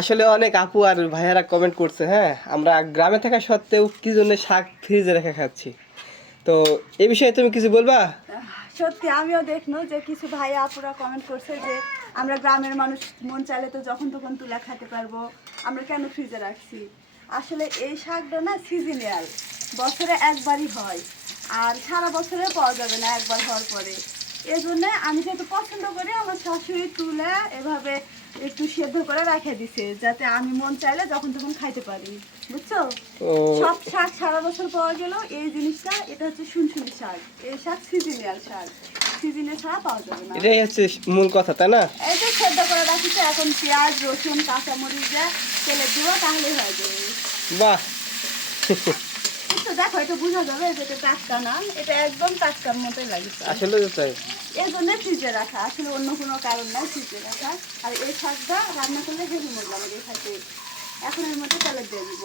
আসলে অনেক আপু আর ভাইয়ারা কমেন্ট করছে, হ্যাঁ আমরা গ্রামে থাকা সত্ত্বেও কি জন্য শাক ফ্রিজে রেখে খাচ্ছি। তো এই বিষয়ে তুমি কিছু বলবা? সত্যি আমিও দেখনো যে কিছু ভাই আপুরা কমেন্ট করছে যে আমরা গ্রামের মানুষ, মন চাইলে তো যখন তখন তুলে খেতে পারবো, আমরা কেন ফ্রিজে রাখছি। আসলে এই শাকটা না সিজনাল, বছরে একবারই হয়, আর সারা বছরেও পাওয়া যাবে না একবার হওয়ার পরে। এই জন্যে আমি যেহেতু পছন্দ করি, আমার শাশুড়ি তুলে এভাবে একটু সেদ্ধ করে রেখে দিছে, যাতে আমি মন চাইলে যখন তখন খাইতে পারি, বুঝছো। ও সব শাক সারা বছর পাওয়া গেল, এই জিনিসটা এটা হচ্ছে শুনশুনি শাক। এই শাক সিজনাল শাক, সিজনে ছাড়া পাওয়া যাবে না। এটাই হচ্ছে মূল কথা, তাই না? এই যে সেদ্ধ করে রাখিছে, এখন পেঁয়াজ রসুন কাঁচামরিচ দিয়ে তেলে দিব, তাহলেই হয়ে যাবে। বাহ একটু দেখো, এটা বোঝা যাবে যে এটা টাটকা না, এটা একদম টাটকার মতোই লাগছে। আসলে তো তাই। এই জন্য ফ্রিজে রাখা, আসলে অন্য কোনো কারণ নাই ফ্রিজে রাখা। আর এই শাকটা রান্না করলে হেভি মজা লাগে খাইতে। এখন এর মধ্যে তেলে দিয়ে দিব।